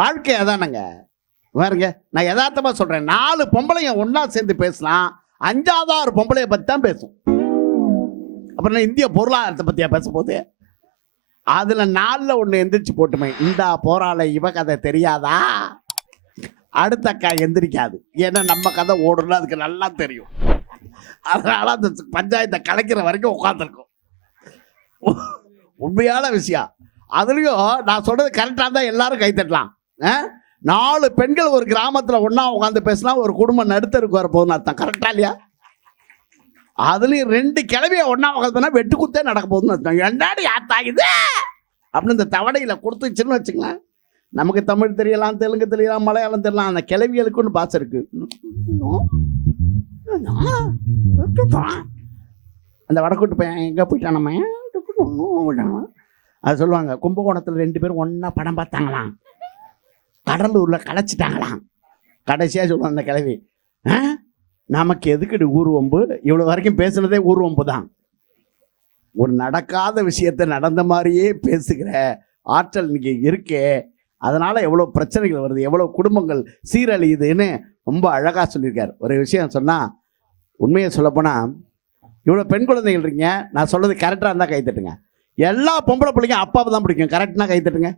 வாழ்க்கை அதானங்க. பாருங்க, நான் யதார்த்தமா சொல்றேன். 4 பொம்பளைங்க ஒன்னா சேர்ந்து பேசலாம், 5வது ஒரு பொம்பளைய பத்தி தான் பேசும். அப்புறம் இந்திய பொருளாதாரத்தை பத்தியா பேச போது? அதுல 4ல் 1 எந்திரிச்சு போட்டுமே, இந்தா போராள இவ கதை தெரியாதா, அடுத்த அக்கா எந்திரிக்காது. ஏன்னா நம்ம கதை ஓடுறது அதுக்கு நல்லா தெரியும். அதனால அந்த பஞ்சாயத்தை கலைக்கிற வரைக்கும் உட்காந்துருக்கும். உண்மையான விஷயம். அதுலயும் நான் சொல்றது கரெக்டா தான் எல்லாரும் கைத்தட்டலாம். 4 பெண்கள் ஒரு கிராமத்துல ஒன்னா உட்காந்து பேசினா ஒரு குடும்பம் நடுத்தருக்கு வர போகுதுன்னு அர்த்தம். கரெக்டா இல்லையா? அதுலயும் 2 கிழவிய ஒன்னா உட்காந்து வெட்டு குத்தே நடக்க போகுதுன்னு அர்த்தம். என்னாடி ஆத்தாகுது அப்படின்னு இந்த தவணையில கொடுத்துச்சுன்னு வச்சுங்களேன். நமக்கு தமிழ் தெரியலாம், தெலுங்கு தெரியலாம், மலையாளம் தெரியலாம், அந்த கிழவிகளுக்குன்னு பாசம் இருக்கு. அந்த வடக்கூட்டு பையன் எங்க போயிட்டானமே, அது சொல்லுவாங்க. கும்பகோணத்துல 2 பேரும் ஒன்னா படம் பார்த்தாங்களாம், கடலூர்ல கலைச்சிட்டாங்களாம். கடைசியா சொல்லுவாங்க அந்த கிழவி, நமக்கு எதுக்கு ஊர் வம்பு, இவ்வளவு வரைக்கும் பேசுனதே ஊர் வம்பு தான். ஒரு நடக்காத விஷயத்தை நடந்த மாதிரியே பேசுகிற ஆற்றல் இன்னைக்கு இருக்கே. அதனால எவ்வளவு பிரச்சனைகள் வருது, எவ்வளவு குடும்பங்கள் சீரழியுதுன்னு ரொம்ப அழகா சொல்லியிருக்காரு. ஒரு விஷயம் சொன்னா, உண்மையை சொல்லப்போனா, இவ்வளவு பெண் குழந்தைகள் இருக்கீங்க, நான் சொல்றது கரெக்டா இருந்தா கைத்தட்டுங்க. எல்லா பொம்பளை பிள்ளைக்கும் அப்பாவை தான் பிடிக்கும். கரெக்ட்னா கைத்தட்டுங்க.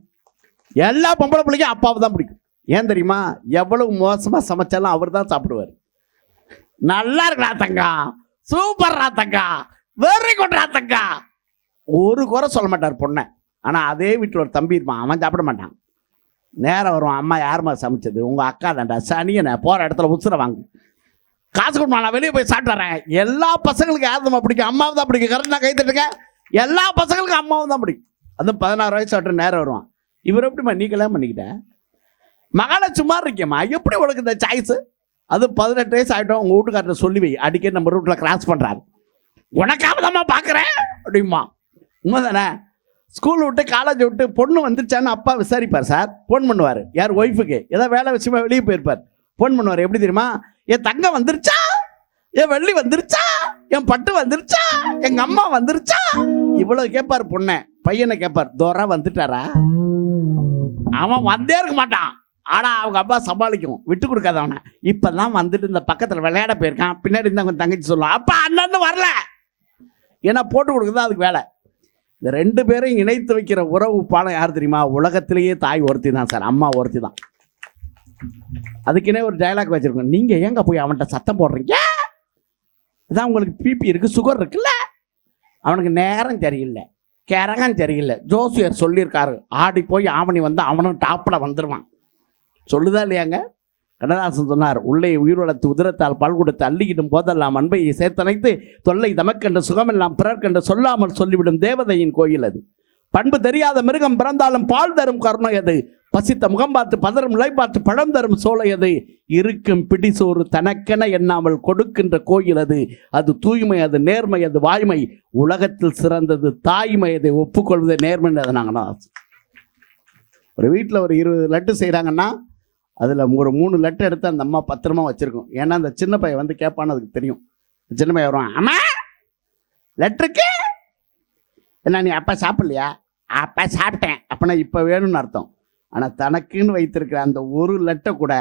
எல்லா பொம்பளை பிள்ளைக்கும் அப்பாவை தான் பிடிக்கும். ஏன் தெரியுமா? எவ்வளவு மோசமா சமைச்சாலும் அவர் தான் சாப்பிடுவார். நல்லா இருக்கா தங்கா, சூப்பர் ராத்தங்கா, வெரி குட் ராத்தங்கா, ஒரு குறை சொல்ல மாட்டார் பொண்ணை. ஆனா அதே வீட்டில் ஒரு தம்பி இருப்பான், அவன் சாப்பிட மாட்டான். நேரம் வரும், அம்மா யாருமா சமைச்சது, உங்க அக்கா தான்டா, சனியனை போற இடத்துல உசுர வாங்கு, காசு கொடுமா, நான் வெளியே போய் சாப்பிட்டுறேன். எல்லா பசங்களுக்கும் யாருமா பிடிக்கும்? அம்மாவை தான் பிடிக்கும். கரெக்டா கைத்தட்டுங்க. எல்லா பசங்களுக்கும் அம்மாவை தான் பிடிக்கும். அது 16 வயசு ஆட்டு நேரம் வருவான். இவர் எப்படிமா நீ கல்யாணம் பண்ணிக்கிட்ட, மகளை சும்மா இருக்கேம்மா, எப்படி உனக்கு இந்த சாய்ஸ்? அது 18 வயசு ஆகிட்டோம். உங்கள் வீட்டுக்காரரை சொல்லி வை, அடிக்கடி நம்ம ரூட்டில் கிராஸ் பண்ணுறாரு, உனக்காக தான்மா பார்க்குறேன் அப்படிமா. உண்மை தானே? ஸ்கூல் விட்டு காலேஜ் விட்டு பொண்ணு வந்துருச்சான்னு அப்பா விசாரிப்பார் சார். ஃபோன் பண்ணுவார். யார்? ஒய்ஃபுக்கு. ஏதாவது வேலை விஷயமா வெளியே போயிருப்பார். ஃபோன் பண்ணுவார். எப்படி தெரியுமா? என் தங்கம் வந்துருச்சா, என் வெள்ளி வந்துருச்சா, என் பட்டு வந்துருச்சா, எங்க அம்மா வந்துருச்சா, இவ்வளவு கேட்பார். பொண்ணை பையனை கேட்பார், தோரா வந்துட்டாரா? அவன் வந்தே இருக்க மாட்டான். ஆனா அவங்க அப்பா சமாளிக்கும், விட்டு கொடுக்காத அவனை. இப்பதான் வந்துட்டு இந்த பக்கத்துல விளையாட போயிருக்கான், பின்னாடி இருந்தா அவங்க தங்கச்சி சொல்லுவான், அப்பா அண்ணன் வரல. ஏன்னா போட்டு கொடுக்குறது அதுக்கு வேலை. இந்த 2 பேரையும் இணைத்து வைக்கிற உறவு பாலம் யார் தெரியுமா? உலகத்திலேயே தாய் ஒருத்தி தான் சார், அம்மா ஒருத்தி தான். அதுக்குன்னே ஒரு டயலாக் வச்சிருக்கோம், நீங்க எங்க போய் அவன்கிட்ட சத்தம் போடுறீங்க, இதான் உங்களுக்கு பிபி இருக்கு, சுகர் இருக்குல்ல. அவனுக்கு நேரம் தெரியல, கிரகம் தெரியல, ஜோசியர் சொல்லியிருக்காரு, ஆடி போய் ஆவணி வந்து அவனும் டாப்ல வந்துடுவான். சொல்லுதா இல்லையாங்க? கண்ணதாசன் சொன்னார், உள்ளே உயிர் வளர்த்து உதிரத்தால் பால் கொடுத்து அள்ளிக்கிடும் போதெல்லாம் அன்பையை சேர்த்தனைத்து தொல்லை தமக்கென்று சுகமெல்லாம் பிறர்க்கென்று சொல்லாமல் சொல்லிவிடும் தேவதையின் கோயில் அது. பண்பு தெரியாத மிருகம் பிறந்தாலும் பால் தரும் கருணை அது. பசித்த முகம் பார்த்து பதரும் நிலை பார்த்து பழம் தரும் சோலை அது. இருக்கும் பிடிசோறு தனக்கென எண்ணாமல் கொடுக்கின்ற கோயில் அது. அது தூய்மை, அது நேர்மை, அது வாய்மை. உலகத்தில் சிறந்தது தாய்மை, அதை ஒப்புக்கொள்வதை நேர்மை. அதை நாங்கள் ஒரு வீட்டில் ஒரு 20 லட்டு செய்கிறாங்கன்னா அதில் ஒரு 3 லட்டு எடுத்து அந்த அம்மா பத்திரமா வச்சுருக்கோம். ஏன்னா அந்த சின்ன பையன் வந்து கேட்பான்னு அதுக்கு தெரியும். சின்ன பையன் வருவான், அம்மா லட்டுருக்கு என்ன, நீ அப்பா சாப்பிட்லையா? அப்பா சாப்பிட்டேன் அப்படின்னா இப்போ வேணும்னு அர்த்தம். ஆனால் தனக்குன்னு வைத்திருக்கிற அந்த ஒரு லட்டை கூட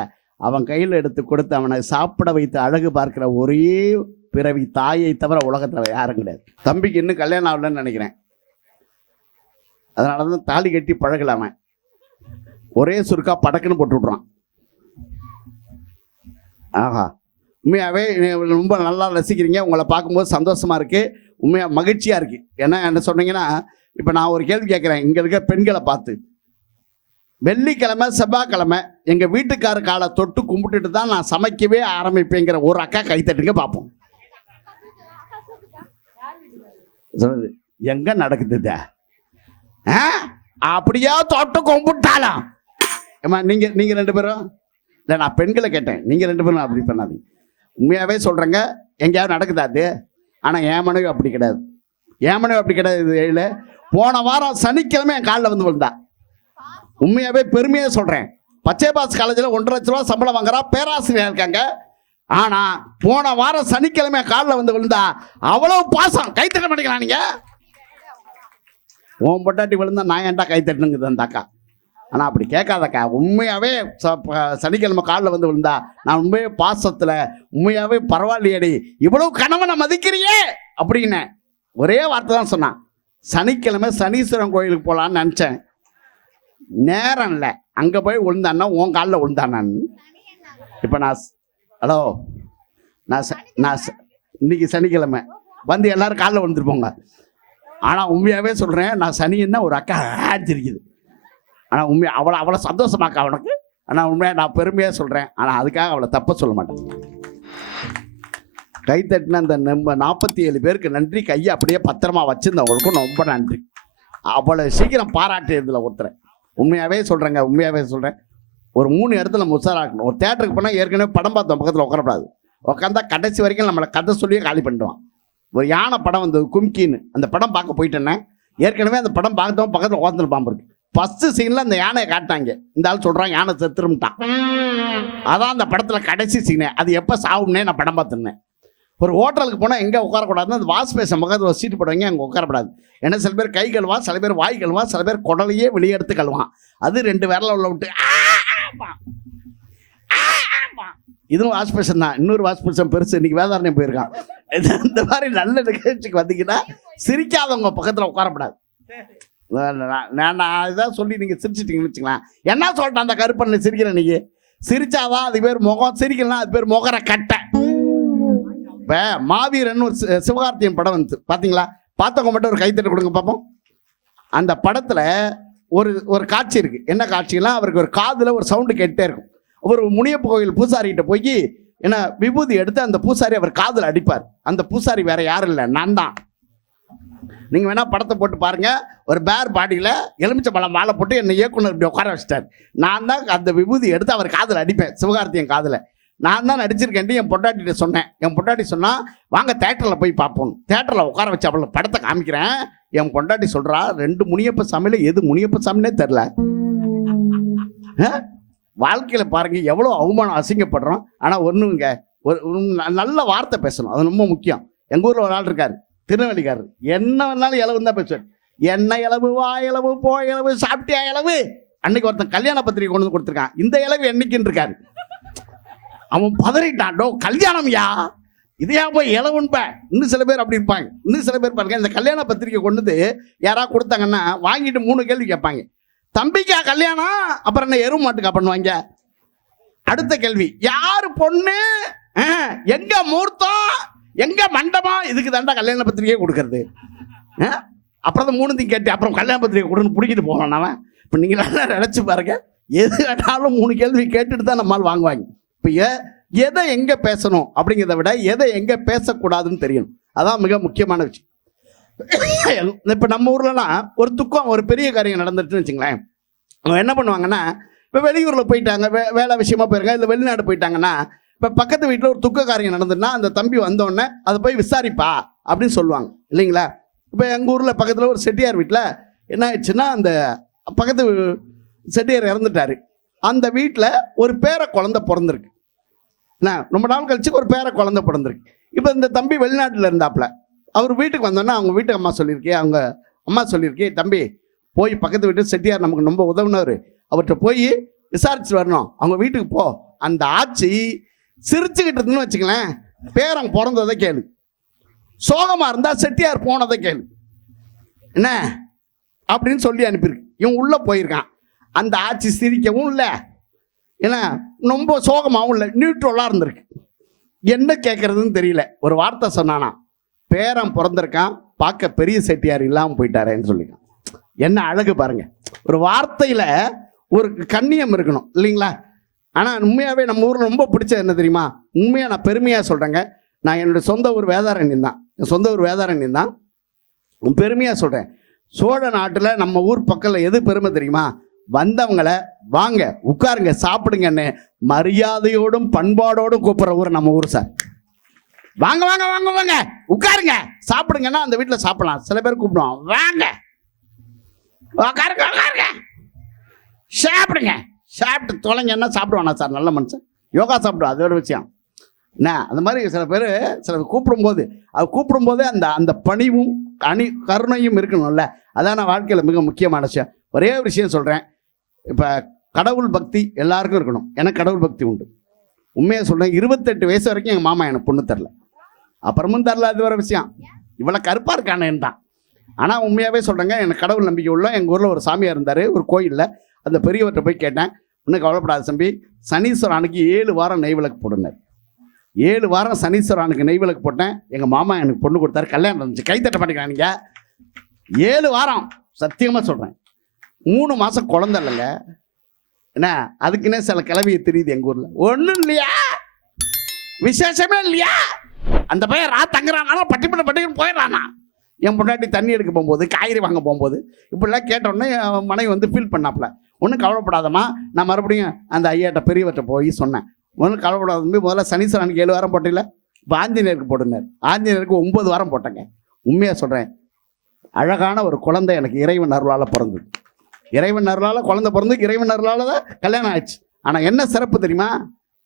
அவன் கையில் எடுத்து கொடுத்து அவனை சாப்பிட வைத்து அழகு பார்க்கிற ஒரே பிறவி தாயை தவிர உலகத்தில் யாரும் கிடையாது. தம்பிக்கு இன்னும் கல்யாணம் ஆகலன்னு நினைக்கிறேன். அதனால தான் தாலி கட்டி பழகலாமன். ஒரே சுருக்கா படக்குன்னு போட்டு விட்றான். ஆஹா, உண்மையாகவே ரொம்ப நல்லா ரசிக்கிறீங்க. உங்களை பார்க்கும்போது சந்தோஷமா இருக்கு, உண்மையாக மகிழ்ச்சியா இருக்கு. ஏன்னா என்ன சொன்னீங்கன்னா, இப்போ நான் ஒரு கேள்வி கேட்குறேன் இங்கே இருக்க பெண்களை பார்த்து. வெள்ளிக்கிழமை செவ்வாய்க்கிழமை எங்கள் வீட்டுக்கார காலை தொட்டு கும்பிட்டுட்டு தான் நான் சமைக்கவே ஆரம்பிப்பேங்கிற ஒரு அக்கா கைத்தட்டுங்க பார்ப்போம். சொல்லுது எங்க நடக்குது? அப்படியா தொட்டு கும்பிட்டாலாம்? ஏமா நீங்க 2 பேரும் இல்லை, நான் பெண்களை கேட்டேன். நீங்க 2 பேரும் அப்படி பண்ணாதீங்க. உண்மையாவே சொல்றேங்க, எங்கேயாவது நடக்குதா அது? ஆனால் என் மனைவி அப்படி கிடையாது. என் மனைவி அப்படி கிடையாது. போன வாரம் சனிக்கிழமை என் காலில் வந்து விழுந்தா. உண்மையாவே பெருமையா சொல்றேன். பச்சைபாஸ் காலேஜில் 1.5 லட்ச ரூபா சம்பளம் வாங்குறா, பேராசிரியர் இருக்காங்க. ஆனா போன வாரம் சனிக்கிழமை காலில் வந்து விழுந்தா. அவ்வளவு பாசம். கைத்தட்ட மாட்டேங்கிறான். நீங்க உன் பொட்டாட்டி விழுந்தா நான் ஏன்டா கைத்தட்டணுங்குது அந்த அக்கா. ஆனால் அப்படி கேட்காதக்கா. உண்மையாகவே சனிக்கிழமை காலில் வந்து விழுந்தா நான் உண்மையே பாசத்தில் உண்மையாகவே பரவாயில்லையடி, இவ்வளவு கணவனை மதிக்கிறியே அப்படின்னு ஒரே வார்த்தை தான் சொன்னான். சனிக்கிழமை சனீஸ்வரன் கோயிலுக்கு போகலான்னு நினச்சேன், நேரம் இல்லை. அங்கே போய் விழுந்தான்னா உன் காலில் விழுந்தான். இப்போ ஹலோ நான் இன்னைக்கு சனிக்கிழமை வந்து எல்லாரும் காலில் விழுந்துருப்போங்க. ஆனால் உண்மையாகவே சொல்கிறேன், நான் சனின்னா ஒரு அக்கா ஆடிச்சிருக்குது. ஆனால் உண்மையாக அவ்வளோ சந்தோஷமாக்கா அவனுக்கு. ஆனால் உண்மையாக நான் பெருமையாக சொல்கிறேன். ஆனால் அதுக்காக அவளை தப்ப சொல்ல மாட்டேன். கை தட்டின அந்த நம்ம 47 பேருக்கு நன்றி. கையை அப்படியே பத்திரமா வச்சுருந்தவங்களுக்கும் ரொம்ப நன்றி. அவ்வளோ சீக்கிரம் பாராட்டியதில் ஒருத்தரை உண்மையாகவே சொல்கிறேங்க. உண்மையாகவே சொல்கிறேன், ஒரு 3 இடத்துல நம்ம உஷாராக்கணும். ஒரு தேட்டருக்கு போனால் ஏற்கனவே படம் பார்த்தோம், பக்கத்தில் உட்காரப்படாது. உட்காந்தா கடைசி வரைக்கும் நம்மளை கதை சொல்லியே காலி பண்ணிடுவான். ஒரு யானை படம் வந்து கும்கின்னு அந்த படம் பார்க்க போயிட்டேன்னே, ஏற்கனவே அந்த படம் பார்த்தோம், பக்கத்தில் உட்காந்துட்டு பாம்பு இருக்கு. ஃபஸ்ட்டு சீனில் அந்த யானையை காட்டாங்க, இந்த ஆள் சொல்கிறான் யானை செத்துரும்ட்டான். அதான் அந்த படத்தில் கடைசி சீனே. அது எப்போ சாவும்னே நான் படம் பார்த்துருந்தேன். ஒரு ஹோட்டலுக்கு போனால் எங்கே உட்காரக்கூடாதுன்னு அந்த வாஷ் பேசன் பக்கத்தில் ஒரு சீட்டு போடுவாங்க, அங்கே உட்காரப்படாது. ஏன்னா சில பேர் கை கழுவான், சில பேர் வாய் கழுவான், சில பேர் குடலையே வெளியே எடுத்து கழுவான். அது 2 விரல உள்ள விட்டு இதுவும் வாஷ் பேஷன் தான். இன்னொரு வாஷ் பேஷன் பெருசு, இன்னைக்கு வேதாரண்யம் போயிருக்கான். இந்த மாதிரி நல்ல நிகழ்ச்சிக்கு வந்தீங்கன்னா சிரிக்காதவங்க பக்கத்தில் உட்காரப்படாது. நான் இதான் சொல்லி நீங்கள் சிரிச்சிட்டிங்கன்னு வச்சுக்கலாம். என்ன சொல்லிட்டேன் அந்த கருப்பனில் சிரிக்கிறேன். நீங்கள் சிரிச்சாதான் அது பேர் முகம், சிரிக்கலாம் அது பேர் முகர கட்டை. இப்போ மாவீரன் ஒரு சிவகார்த்தியன் படம் வந்து பார்த்தீங்களா? பார்த்தவங்க மட்டும் ஒரு கைத்தட்டு கொடுங்க பார்ப்போம். அந்த படத்தில் ஒரு காட்சி இருக்குது. என்ன காட்சிலாம், அவருக்கு ஒரு காதில் ஒரு சவுண்டு கேட்டே இருக்கும். ஒரு முனியப்ப கோயில் பூசாரிகிட்ட போய் ஏன்னா விபூதி எடுத்து அந்த பூசாரி அவர் காதில் அடிப்பார். அந்த பூசாரி வேற யாரும் இல்லை, நான் தான். நீங்கள் வேணால் படத்தை போட்டு பாருங்கள். ஒரு பேர் பாடியில் எலுமிச்சை பழம் மாலை போட்டு என்னை இயக்குனர் இப்படி உட்கார வச்சிட்டார். நான் தான் அந்த விபூதி எடுத்து அவர் காதில் அடிப்பேன், சிவகார்த்தியன் காதில். நான் தான் நடிச்சிருக்கேன். என் பொட்டாட்டிகிட்ட சொன்னேன். என் பொட்டாட்டி சொன்னால் வாங்க தேட்டரில் போய் பார்ப்போம். தேட்டரில் உட்கார வச்சு அவளை படத்தை காமிக்கிறேன். என் பொண்டாட்டி சொல்கிறா, 2 முனியப்ப சாமியில் எது முனியப்ப சாமினே தெரில. வாழ்க்கையில் பாருங்கள் எவ்வளோ அவமானம், அசிங்கப்படுறோம். ஆனால் ஒன்றுங்க, ஒரு நல்ல வார்த்தை பேசணும், அது ரொம்ப முக்கியம். எங்கள் ஊரில் ஒரு ஆள் இருக்கார், திருநெல்வேலிக்காரர். என்ன வேணாலும் இளவுன்னு தான் பேசுவார். என்ன இளவு, வா இளவு, போ இளவு, சாப்பிட்டியா இளவு. அன்னைக்கு ஒருத்தன் கல்யாண பத்திரிகை கொண்டு வந்து கொடுத்துருக்கான். இந்த இளவு என்னைக்குன்னு இருக்காரு. அவன் பதறிட்டான், டோ கல்யாணம்யா இதையா போய் இளவுன்ப. இன்னும் சில பேர் அப்படி இருப்பாங்க. இன்னும் சில பேர் பாருங்க, இந்த கல்யாண பத்திரிக்கை கொண்டு யாராவது கொடுத்தாங்கன்னா வாங்கிட்டு 3 கேள்வி கேட்பாங்க. தம்பிக்கா கல்யாணம், அப்புறம் என்ன எருவு மாட்டுக்கா பண்ணுவாங்க. அடுத்த கேள்வி, யாரு பொண்ணு, எங்க மூர்த்தம், எங்க மண்டபம். இதுக்கு தாண்டா கல்யாண பத்திரிகையே கொடுக்கறது. அப்புறம் தான் 3 கேட்டு அப்புறம் கல்யாண பத்திரிகை கொடுன்னு பிடிக்கிட்டு போகலாம். நான் இப்போ நீங்கள் நல்லா நினச்சி பாருங்க, எது கேட்டாலும் 3 கேள்வி கேட்டுட்டு தான் நம்மால் வாங்குவாங்க. இப்போ எதை எங்கே பேசணும் அப்படிங்கிறத விட எதை எங்கே பேசக்கூடாதுன்னு தெரியணும். அதான் மிக முக்கியமான விஷயம். இப்போ நம்ம ஊர்லலாம் ஒரு துக்கம், ஒரு பெரிய காரியம் நடந்துட்டுன்னு வச்சுங்களேன், அவங்க என்ன பண்ணுவாங்கன்னா, இப்போ வெளியூரில் போயிட்டாங்க, வேலை விஷயமா போயிருக்காங்க, இல்லை வெளிநாடு போயிட்டாங்கன்னா, இப்போ பக்கத்து வீட்டில் ஒரு துக்க காரியம் நடந்துன்னா அந்த தம்பி வந்தோடனே அதை போய் விசாரிப்பா அப்படின்னு சொல்லுவாங்க இல்லைங்களா? இப்போ எங்கள் ஊரில் பக்கத்தில் ஒரு செட்டியார் வீட்டில் என்ன ஆயிடுச்சுன்னா, அந்த பக்கத்து செட்டியார் இறந்துட்டார். அந்த வீட்டில் ஒரு பேர குழந்தை பிறந்திருக்கு. என்ன ரொம்ப நாள் கழிச்சு ஒரு பேர குழந்தை பிறந்திருக்கு. இப்போ இந்த தம்பி வெளிநாட்டில் இருந்தாப்புல. அவர் வீட்டுக்கு வந்தோன்னா அவங்க வீட்டு அம்மா சொல்லியிருக்கே, தம்பி போய் பக்கத்து வீட்டு செட்டியார் நமக்கு ரொம்ப உதவுனவர், அவர்கிட்ட போய் விசாரிச்சு வரணும், அவங்க வீட்டுக்கு போ. அந்த ஆட்சி சிரிச்சுக்கிட்டு இருந்துன்னு வச்சுங்களேன், பேரன் பிறந்ததை கேளு, சோகமாக இருந்தால் செட்டியார் போனதை கேளு என்ன அப்படின்னு சொல்லி அனுப்பியிருக்கு. இவன் உள்ளே போயிருக்கான். அந்த ஆட்சி சிரிக்கவும் இல்லை, ஏன்னா ரொம்ப சோகமாகவும் இல்லை, நியூட்ரலாக இருந்திருக்கு. என்ன கேட்குறதுன்னு தெரியல. ஒரு வார்த்தை சொன்னானா, பேரன் பிறந்திருக்கான், பார்க்க பெரிய செட்டியார் இல்லாமல் போயிட்டாரேன்னு சொல்லியிருக்கான். என்ன அழகு பாருங்க, ஒரு வார்த்தையில் ஒரு கண்ணியம் இருக்கணும் இல்லைங்களா? ஆனால் உண்மையாகவே நம்ம ஊரில் ரொம்ப பிடிச்சது என்ன தெரியுமா? உண்மையாக நான் பெருமையாக சொல்கிறேங்க. நான் என்னுடைய சொந்த ஊர் வேதாரண்யம் தான். என் சொந்த ஊர் வேதாரண்யம் தான். பெருமையாக சொல்கிறேன். சோழ நாட்டில் நம்ம ஊர் பக்கத்தில் எது பெருமை தெரியுமா? வந்தவங்களை வாங்க உட்காருங்க சாப்பிடுங்கன்னு மரியாதையோடும் பண்பாடோடும் கூப்பிட்ற ஊர் நம்ம ஊர் சார். வாங்க வாங்க வாங்க வாங்க உட்காருங்க சாப்பிடுங்கன்னா அந்த வீட்டில் சாப்பிடலாம். சில பேர் கூப்பிடுவோம், வாங்க உட்காருங்க உட்காருங்க சாப்பிடுங்க, சாப்பிட்டு தொலைங்கன்னா சாப்பிடுவானா சார்? நல்ல மனுஷன் யோகா சாப்பிடுவோம், அதோட விஷயம் என்ன. அந்த மாதிரி சில பேர் கூப்பிடும்போது கூப்பிடும்போதே அந்த பணிவும் கருணையும் இருக்கணும்ல. அதான் நான் வாழ்க்கையில் மிக முக்கியமான விஷயம். ஒரே விஷயம் சொல்கிறேன், இப்போ கடவுள் பக்தி எல்லாருக்கும் இருக்கணும். எனக்கு கடவுள் பக்தி உண்டு. உண்மையாக சொல்கிறேன், 28 வயசு வரைக்கும் எங்கள் மாமா எனக்கு பொண்ணு தரல, அப்புறமும் தரல, அது வேறு விஷயம். இவ்வளோ கருப்பாக இருக்கானேன்னு தான். ஆனால் உண்மையாகவே சொல்கிறேங்க, எனக்கு கடவுள் நம்பிக்கை உள்ள எங்கள் ஊரில் ஒரு சாமியார் இருந்தார் ஒரு கோயிலில். அந்த பெரியவர்கிட்ட போய் கேட்டேன், இன்னும் கவலைப்படாத தம்பி, சனீஸ்வரனுக்கு 7 வாரம் நெய் விளக்கு போடுனார். 7 வாரம் சனீஸ்வரனுக்கு நெய் விளக்கு போட்டேன். எங்கள் மாமா எனக்கு பொண்ணு கொடுத்தாரு, கல்யாணம் இருந்துச்சு. கைத்தட்ட பண்ணிக்கலாம் நீங்கள். 7 வாரம் சத்தியமாக சொல்கிறேன். 3 மாதம் குழந்தை இல்லைங்க. என்ன அதுக்குன்னே சில கிளவியை தெரியுது எங்கள் ஊரில். ஒன்றும் இல்லையா, விசேஷமே இல்லையா, அந்த பையன் தங்குறானாலும் பட்டிப்பட்டு போயிடறானா. என் பொண்டாட்டி தண்ணி எடுக்க போகும்போது, காய்கறி வாங்க போகும்போது இப்படிலாம் கேட்டோடனே என் மனைவி வந்து ஃபீல் பண்ணாப்புல. ஒன்றும் கவலைப்படாதம்மா, நான் மறுபடியும் அந்த ஐயாட்ட பெரியவர்கிட்ட போய் சொன்னேன், ஒன்றும் கவலைப்படாத தம்பி, முதல்ல சனீஸ்வரனுக்கு 7 வாரம் போட்டில்ல, இப்போ ஆஞ்சநேயருக்கு போட்டுனார். ஆஞ்சநேயருக்கு 9 வாரம் போட்டேங்க. உண்மையாக சொல்கிறேன், அழகான ஒரு குழந்தை எனக்கு இறைவன் அருளால் பிறந்தது. இறைவன் அருளால் குழந்தை பிறந்து, இறைவன் அருளால் தான் கல்யாணம் ஆயிடுச்சு. ஆனால் என்ன சிறப்பு தெரியுமா,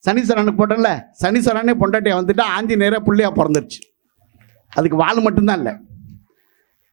சனீஸ்வரனுக்கு போட்டேன்ல, சனீஸ்வரனே பொண்டாட்டியாக வந்துட்டு ஆஞ்சநேயரே புள்ளையாக பிறந்துருச்சு. அதுக்கு வால் மட்டும்தான் இல்லை.